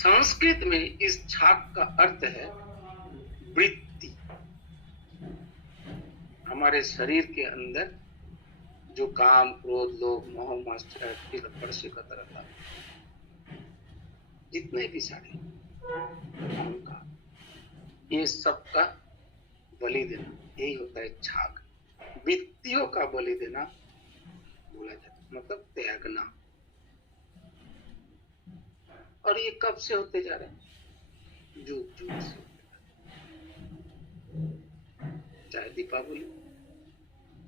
संस्कृत में इस छाग का अर्थ है वृत्ति। हमारे शरीर के अंदर जो काम, क्रोध, लोभ, मोह, मात्सर्य, रहता है, जितने भी सारे अहंकार, ये सब का बलि देना, यही होता है छाग। वृत्तियों का बलि देना बोला जाता है, मतलब त्यागना। और ये कब से होते जा रहे हैं? जुग जुग से होते जा रहे हैं। चाहे दीपावली,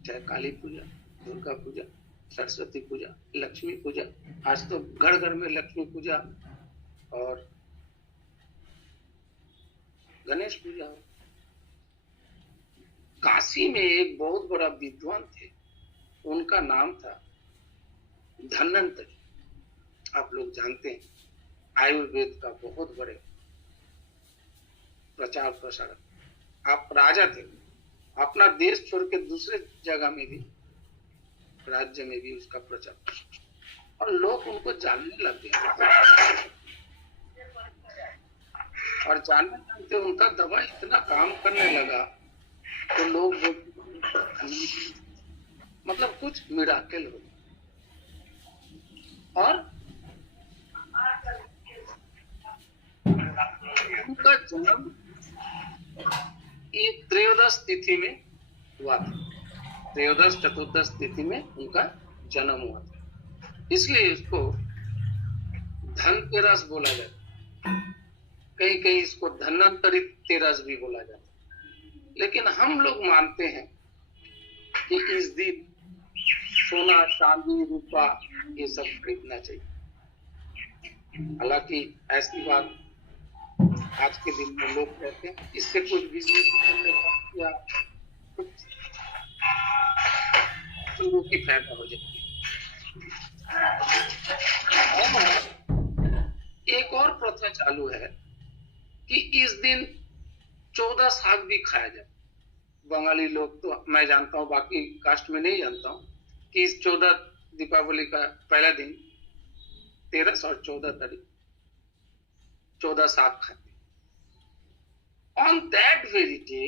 चाहे काली पूजा, दुर्गा पूजा, सरस्वती पूजा, लक्ष्मी पूजा, आज तो घर घर में लक्ष्मी पूजा और गणेश पूजा। काशी में एक बहुत बड़ा विद्वान थे, उनका नाम था धन्वंतरी। आप लोग जानते हैं, आयुर्वेद का बहुत बड़े प्रचार प्रसारक। आप राजा थे, अपना देश छोड़ के दूसरे जगह में भी, राज्य में भी उसका प्रचार, और लोग उनको जानने लग गए। और जानने जानते उनका दवा इतना काम करने लगा तो लोग मतलब कुछ मिराकल हो। और उनका जन्म ये त्रयोदश तिथि में हुआ था। त्रयोदश चतुर्दश तिथि में उनका जन्म हुआ था, इसलिए इसको धनतेरस बोला जाता है। कहीं कहीं इसको धन्वंतरी तेरस भी बोला जाता है। लेकिन हम लोग मानते हैं कि इस दिन सोना, चांदी, रूपा ये सब खरीदना चाहिए। हालांकि ऐसी बात आज के दिन में लोग कहते हैं इससे कुछ बिजनेस करने का या कुछ लोगों की फायदा हो जाती है। एक और प्रथा चालू है कि इस दिन 14 साग भी खाया जाए। बंगाली लोग तो मैं जानता हूँ, बाकी कास्ट में नहीं जानता हूँ कि इस 14 दीपावली का पहला दिन 13 और 14 तारीख 14 साग खाते। ऑन दैट वेरी डे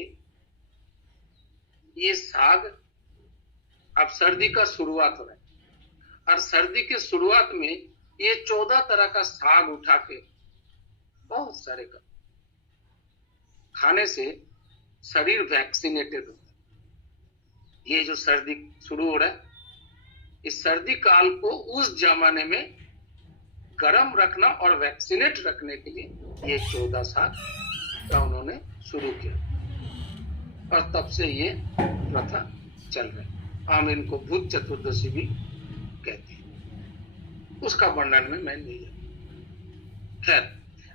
ये साग, अब सर्दी का शुरुआत हो रहा है और सर्दी के शुरुआत में ये 14 तरह का साग उठा के बहुत सारे का खाने से शरीर वैक्सीनेटेड होता है। ये जो सर्दी शुरू हो रहा है, इस सर्दी काल को उस जमाने में गर्म रखना और वैक्सीनेट रखने के लिए ये 14 साग का उन्होंने शुरू किया और तब से ये प्रथा चल रहा है। हम इनको भूत चतुर्दशी भी कहते हैं, उसका वर्णन में मैं नहीं जानता। खैर,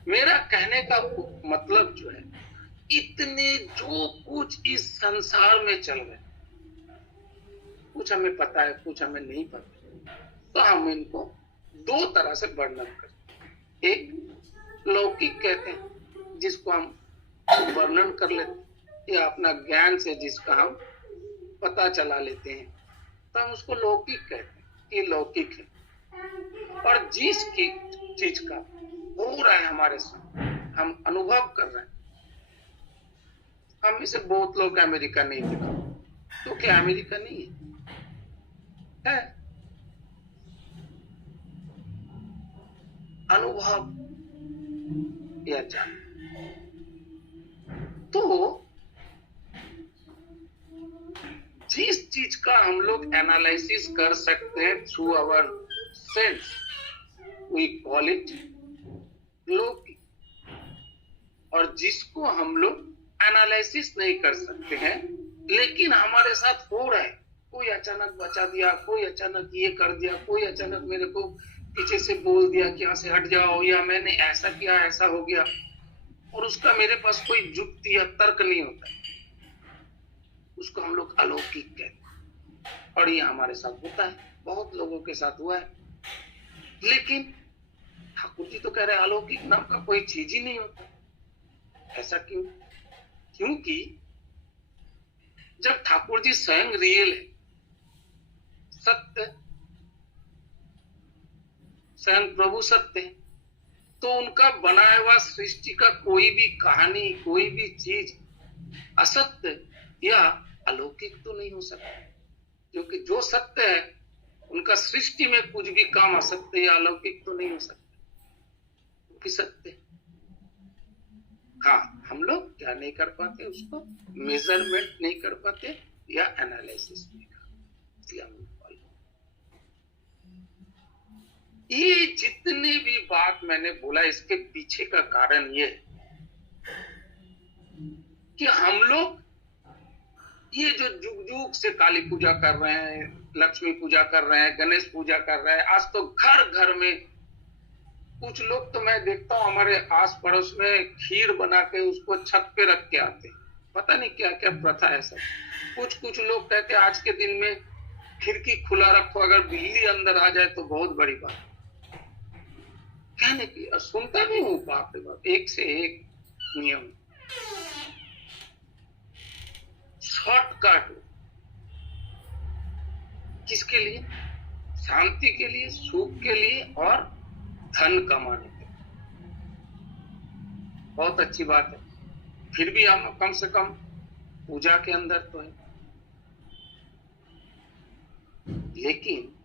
मेरा कहने का मतलब जो है, इतने जो कुछ इस संसार में चल रहे, कुछ हमें पता है, कुछ हमें नहीं पता, तो हम इनको दो तरह से वर्णन करते हैं। एक लौकिक कहते हैं, जिसको हम वर्णन कर लेते हैं या अपना ज्ञान से जिसका हम पता चला लेते हैं, तो हम उसको लौकिक कहते हैं, ये लौकिक है। और जिस चीज का हो रहा है हमारे साथ, हम अनुभव कर रहे हैं। हम में से बहुत लोग अमेरिका नहीं देखा, तो क्या अमेरिका नहीं है? अनुभव या जान। तो जिस चीज का हम लोग एनालिसिस कर सकते हैं through our sense, we call it लौकिक। और जिसको हम लोग एनालिसिस नहीं कर सकते हैं लेकिन हमारे साथ हो रहा है, कोई अचानक बचा दिया, कोई अचानक ये कर दिया, कोई अचानक मेरे को पीछे से बोल दिया कि यहाँ से हट जाओ, या मैंने ऐसा किया, ऐसा हो गया, और उसका मेरे पास कोई युक्ति या तर्क नहीं होता, उसको हम लोग अलौकिक कहते हैं। और ये हमारे साथ होता है, बहुत लोगों के साथ हुआ है। लेकिन ठाकुर जी तो कह रहे हैं अलौकिक नाम का कोई चीज ही नहीं होता। ऐसा क्यों? क्योंकि जब ठाकुर जी स्वयं रियल है, सत्य, स्वयं प्रभु सत्य है, तो उनका बनाया हुआ सृष्टि का कोई भी कहानी, कोई भी चीज असत्य या अलौकिक तो नहीं हो सकता, क्योंकि जो सत्य है उनका सृष्टि में कुछ भी काम असत्य या अलौकिक तो नहीं हो सकता, कि सत्य। हाँ, हम लोग क्या नहीं कर पाते, उसको मेजरमेंट नहीं कर पाते या एनालिसिस नहीं कर पाते। ये जितने भी बात मैंने बोला, इसके पीछे का कारण ये कि हम लोग ये जो जुग जुग से काली पूजा कर रहे हैं, लक्ष्मी पूजा कर रहे हैं, गणेश पूजा कर रहे हैं, आज तो घर घर में कुछ लोग तो मैं देखता हूँ हमारे आस पड़ोस में खीर बना के उसको छत पे रख के आते, पता नहीं क्या क्या प्रथा है सब। कुछ लोग कहते हैं आज के दिन में खिड़की खुला रखो, अगर बिल्ली अंदर आ जाए तो बहुत बड़ी बात। कहने की और सुनता भी हूँ, बाप रे बाप, एक से एक नियम। शॉर्टकट किसके लिए? शांति के लिए, सुख के लिए और धन कमाने के लिए। बहुत अच्छी बात है, फिर भी हम कम से कम पूजा के अंदर तो है। लेकिन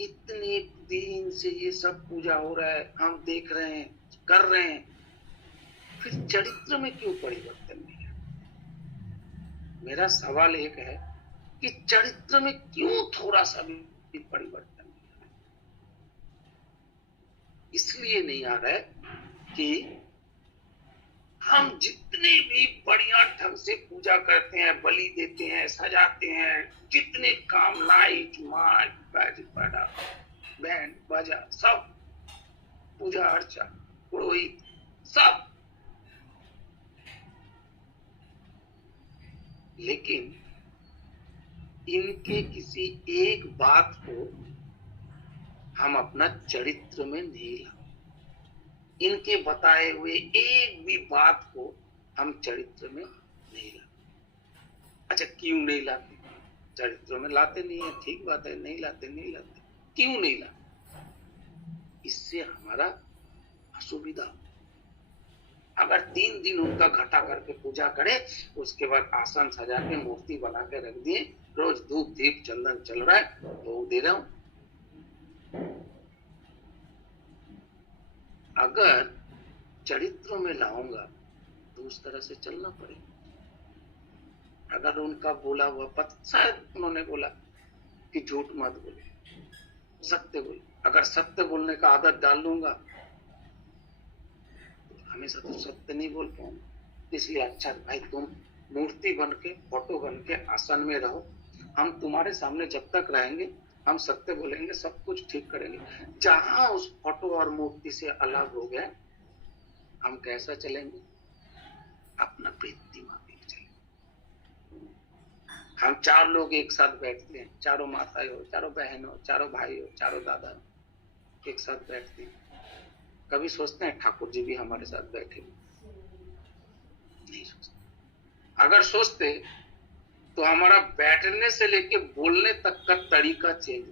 इतने दिन से ये सब पूजा हो रहा है, हम देख रहे हैं, कर रहे हैं, फिर चरित्र में क्यों परिवर्तन नहीं है? मेरा सवाल एक है कि चरित्र में क्यों थोड़ा सा भी परिवर्तन नहीं आ रहा? इसलिए नहीं आ रहा है कि हम जितने भी बढ़िया ढंग से पूजा करते हैं, बलि देते हैं, सजाते हैं, जितने काम, लाइट, माइक, बड़ा बैंड बाजा, सब पूजा अर्चा, पुरोहित, सब, लेकिन इनके किसी एक बात को हम अपना चरित्र में नहीं लाते। इनके बताए हुए एक भी बात को हम चरित्र में नहीं लाते। अच्छा, क्यों नहीं लाते? चरित्र में लाते नहीं है, ठीक बात है, नहीं लाते। क्यों नहीं लाते? इससे हमारा असुविधा। अगर 3 दिन उनका घटा करके पूजा करे, उसके बाद आसन सजा के मूर्ति बना के रख दिए, रोज धूप दीप चंदन चल रहा है, तो दे रहा हूं। अगर चरित्र में लाऊंगा तो उस तरह से चलना पड़ेगा। अगर उनका बोला हुआ शायद उन्होंने बोला कि झूठ मत बोले, सत्य बोले। अगर सत्य बोलने का आदत डाल लूंगा तो हमेशा तो सत्य नहीं बोल पाऊंगा। इसलिए अच्छा भाई, तुम मूर्ति बन के, फोटो बन के आसन में रहो, हम तुम्हारे सामने जब तक रहेंगे हम सत्य बोलेंगे, सब कुछ ठीक करेंगे। जहां उस फोटो और मूर्ति से अलग हो गए, हम कैसा चलेंगे? अपना वृत्ति माफिक चलेंगे। हम 4 लोग एक साथ बैठते हैं, चारों माताएं हो, चारों बहन हो, चारों भाई हो, चारों दादा हो, एक साथ बैठते हैं। कभी सोचते हैं ठाकुर जी भी हमारे साथ बैठे? नहीं सोचते। अगर सोचते तो हमारा बैठने से लेके बोलने तक का तरीका चेंज।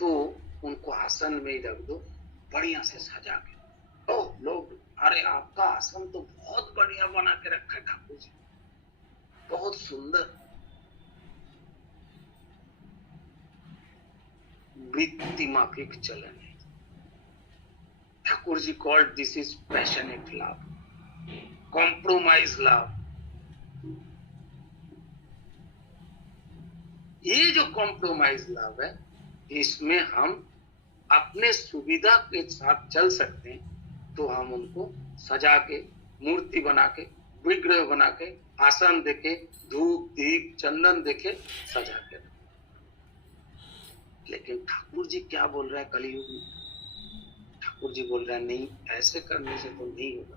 तो उनको आसन में ही रख दो, बढ़िया से सजा के। ओह लोग, अरे आपका आसन तो बहुत बढ़िया बना के रखा है ठाकुर जी, बहुत सुंदर। वृत्ति माफिक चलन है। Thakur ji called this is passionate love, compromise love. ये जो कॉम्प्रोमाइज लव है, इसमें हम अपने सुविधा के साथ चल सकते हैं। तो हम उनको सजा के, मूर्ति बना के, विग्रह बना के, आसन देके, धूप दीप चंदन देके सजा के। लेकिन ठाकुर जी क्या बोल रहे हैं कलयुग में? ठाकुर जी बोल रहे हैं नहीं, ऐसे करने से तो नहीं होगा,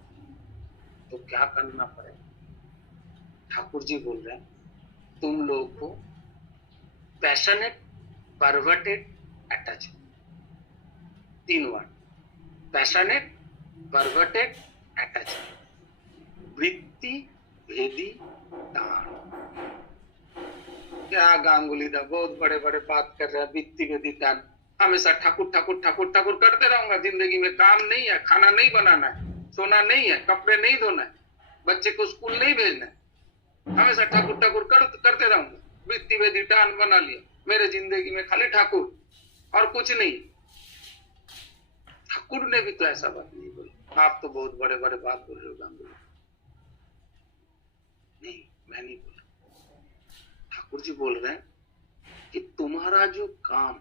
तो क्या करना पड़ेगा? ठाकुर जी बोल रहे हैं तुम लोग को passionate, perverted, attach, 3 word, passionate, perverted, attach, वृत्ति भेदी दान। क्या गांगुली दा, बहुत बड़े बड़े बात कर रहे हैं, बीतती गति टान, हमेशा ठाकुर ठाकुर ठाकुर ठाकुर करते रहूंगा। जिंदगी में काम नहीं है, खाना नहीं बनाना है, सोना नहीं है, कपड़े नहीं धोना है, बच्चे को स्कूल नहीं भेजना है, हमेशा ठाकुर ठाकुर करते रहूंगा। बीतती गति टान बना लिया, मेरे जिंदगी में खाली ठाकुर और कुछ नहीं। ठाकुर ने भी तो ऐसा बात नहीं बोली। आप तो बहुत बड़े बड़े बात बोल रहे हो गांगुली। नहीं, मैं नहीं बोल रहा। ठाकुर जी बोल रहे हैं कि तुम्हारा जो काम,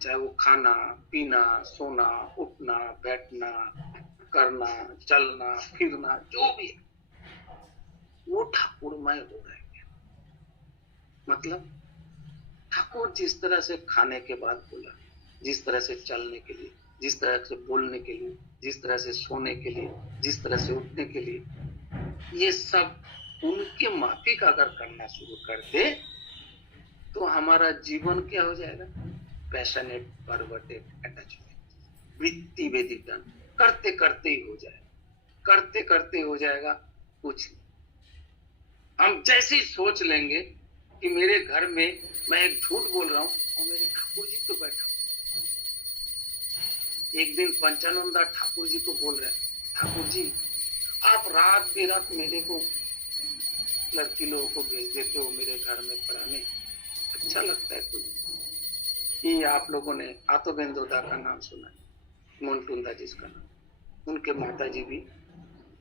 चाहे वो खाना पीना, सोना, उठना, बैठना, करना, चलना, फिरना, जो भी है, वो ठाकुरमय हो रहे हैं। मतलब ठाकुर जिस तरह से खाने के बाद बोला, जिस तरह से चलने के लिए, जिस तरह से बोलने के लिए, जिस तरह से सोने के लिए, जिस तरह से उठने के लिए, ये सब उनके माफिक अगर करना शुरू कर दे तो हमारा जीवन क्या हो जाएगा? पैशनेट परवर्टेड अटैचमेंट, वृत्ति वेदितन, करते करते ही हो जाएगा, करते करते हो जाएगा। कुछ नहीं, हम जैसे ही सोच लेंगे कि मेरे घर में मैं एक झूठ बोल रहा हूं और मेरे ठाकुर जी तो बैठा। एक दिन पंचानंदा ठाकुर जी को बोल रहे हैं, ठाकुर जी आप रात बेरात मेरे को लड़की लोगों को भेज देते हो मेरे घर में पढ़ाने, अच्छा लगता है कुछ? ये आप लोगों ने आतोबेंदोदा का नाम सुना है, मोन्टुंदा जिसका नाम, उनके माता जी भी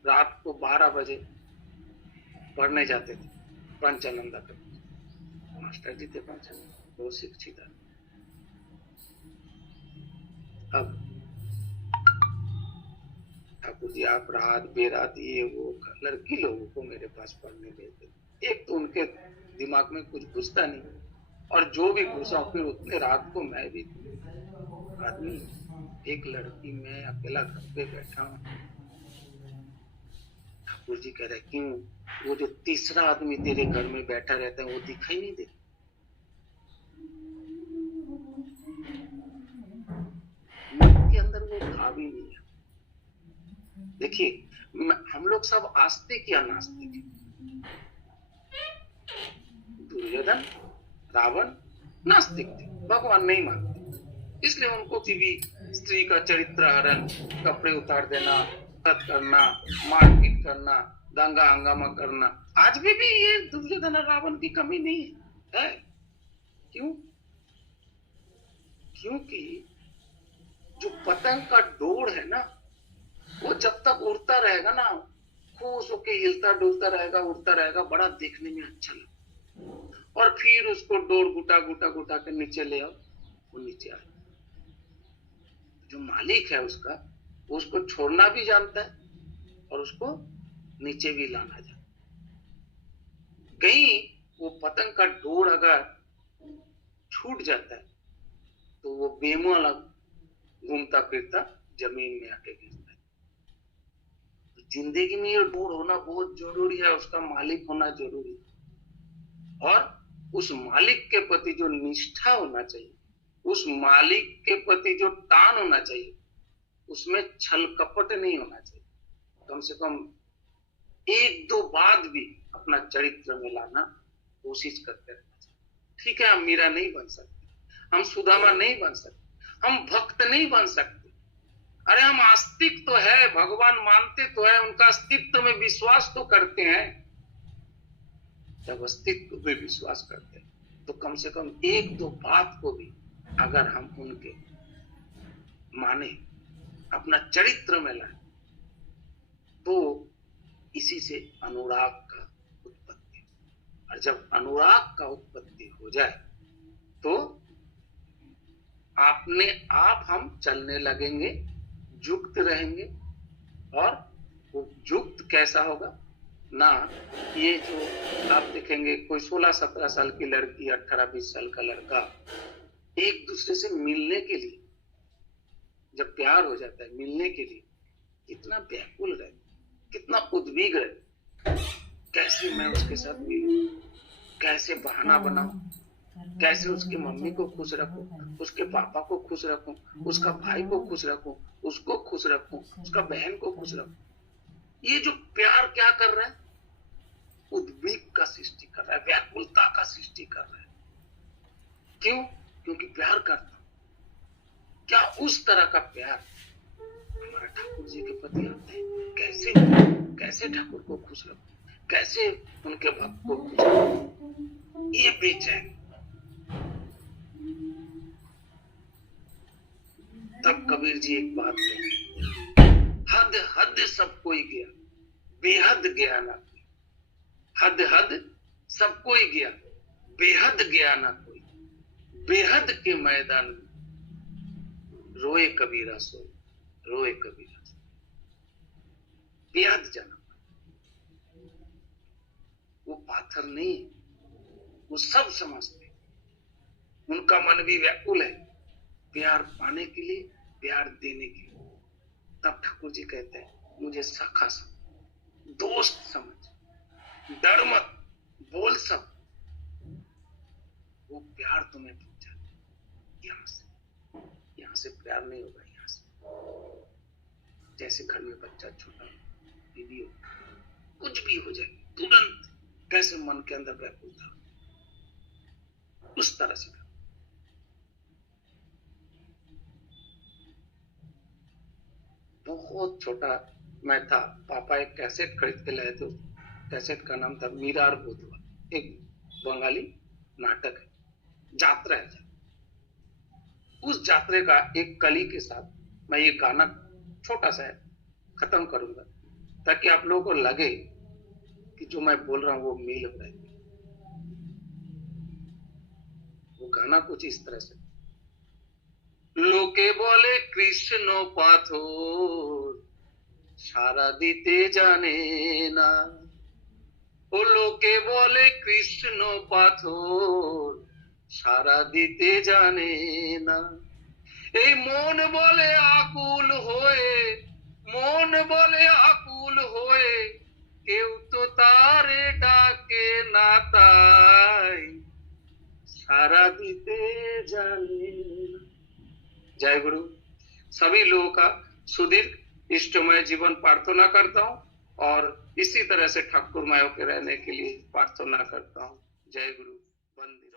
रात को 12 बजे पढ़ने जाते थे। पंचानंदा का मास्टर जी थे, पंचानंदा बहुत शिक्षित। अब ठाकुर जी आप रात बेरात ये वो लड़की लोगों को मेरे पास पढ़ने भेजते। एक तो उनके दिमाग में कुछ घुसता नहीं, और जो भी घुसा फिर उतने रात को मैं भी आदमी, एक लड़की में अकेला घर पे बैठा हूँ। ठाकुर जी कह रहे क्यों? वो जो तीसरा आदमी तेरे घर में बैठा रहता है वो दिखाई नहीं देता? मन के अंदर वो भाव ही नहीं है। देखिए हम लोग सब आस्तिक या नास्तिक, दुर्योधन रावण नास्तिक थे, भगवान नहीं मानते, इसलिए उनको भी स्त्री का चरित्र हरण, कपड़े उतार देना, हत्या करना, मारपीट करना, दंगा हंगामा करना, आज भी ये दुर्योधन और रावण की कमी नहीं है। क्यों? क्योंकि जो पतंग का डोर है ना, वो जब तक उड़ता रहेगा ना, खुश होके हिलता डुलता रहेगा, उड़ता रहेगा, बड़ा देखने में अच्छा लगता। और फिर उसको डोर गुटा गुटा गुटा के नीचे ले आओ, वो नीचे आए। जो मालिक है उसका, वो उसको छोड़ना भी जानता है और उसको नीचे भी लाना जानता है। कहीं वो पतंग का डोर अगर छूट जाता है तो वो बेमुआला घूमता फिरता जमीन में आके गिरता है। तो जिंदगी में ये डोर होना बहुत जरूरी है, उसका मालिक होना जरूरी है। और उस मालिक के प्रति जो निष्ठा होना चाहिए, उस मालिक के प्रति जो टान होना चाहिए, उसमें छल कपट नहीं होना चाहिए। कम से कम एक दो बात भी अपना चरित्र में लाना कोशिश करते रहना चाहिए। ठीक है, हम मीरा नहीं बन सकते, हम सुदामा नहीं बन सकते, हम भक्त नहीं बन सकते, अरे हम आस्तिक तो है, भगवान मानते तो है, उनका अस्तित्व में विश्वास तो करते हैं। जब अस्तित्व में विश्वास करते हैं तो कम से कम एक दो बात को भी अगर हम उनके माने, अपना चरित्र में लाए, तो इसी से अनुराग का उत्पत्ति। और जब अनुराग का उत्पत्ति हो जाए तो अपने आप हम चलने लगेंगे, युक्त रहेंगे। और वो युक्त कैसा होगा ना, ये जो आप देखेंगे कोई 16-17 साल की लड़की, 18-20 साल का लड़का एक दूसरे से मिलने के लिए, जब प्यार हो जाता है, मिलने के लिए कितना व्याकुल रहे, कितना उद्विग्न रहे, कैसे मैं उसके साथ मिलूं, कैसे बहाना बनाऊं, कैसे उसकी मम्मी को खुश रखूं, उसके पापा को खुश रखूं, उसका भाई को खुश रखूं, उसको खुश रखूं, उसका बहन को खुश रखूं। ये जो प्यार क्या कर रहा है, उद्वेग का सृष्टि कर रहा है, व्याकुलता का सृष्टि कर रहा है। क्यों? क्योंकि प्यार करता हूं। क्या उस तरह का प्यार हमारा ठाकुर जी के प्रति आता है? कैसे कैसे ठाकुर को खुश रखो, कैसे उनके भक्त को खुश रखो, ये बेचैन। तब कबीर जी एक बात कही, हद हद सब कोई गया, बेहद गया ना कोई। हद हद सब कोई गया, बेहद गया ना कोई। बेहद के मैदान में रोए कबीरा सोए, रोए कबीरा सोए। बेहद जाना, वो पाथर नहीं, वो सब समझते। उनका मन भी व्याकुल है प्यार पाने के लिए, प्यार देने के लिए। तब ठाकुर जी कहते हैं, मुझे सखा समझ, दोस्त समझ, डर मत, बोल सब, वो प्यार तुम्हें पहुंचा दे। यहां से प्यार नहीं होगा। यहां से जैसे घर में बच्चा छोटा, बीवी हो, कुछ भी हो जाए, तुरंत कैसे मन के अंदर व्याकुलता, उस तरह से। बहुत छोटा मैं था, पापा एक कैसेट खरीद के लाए थे। कैसेट का नाम था मीरार बोधवा, एक बंगाली नाटक है, जात्रा है। उस जात्रे का एक कली के साथ मैं ये गाना छोटा सा है खत्म करूंगा, ताकि आप लोगों को लगे कि जो मैं बोल रहा हूं वो मेल हो रहा है। वो गाना कुछ इस तरह से, लोके बोले कृष्ण पाथर सारा दीते जाने ना, ও লোকে বলে কৃষ্ণ পাথর সারা দিতে জানে না। এই মন বলে আকুল হয়ে, মন বলে আকুল হয়ে, কেউ তো তারে ডাকে না, তাই সারা দিতে জানে না। जय गुरु। सभी लोगों का सुदीर्घ इष्टमय जीवन प्रार्थना करता हूँ और इसी तरह से ठाकुर मायों के रहने के लिए प्रार्थना करता हूँ। जय गुरु। वंदे।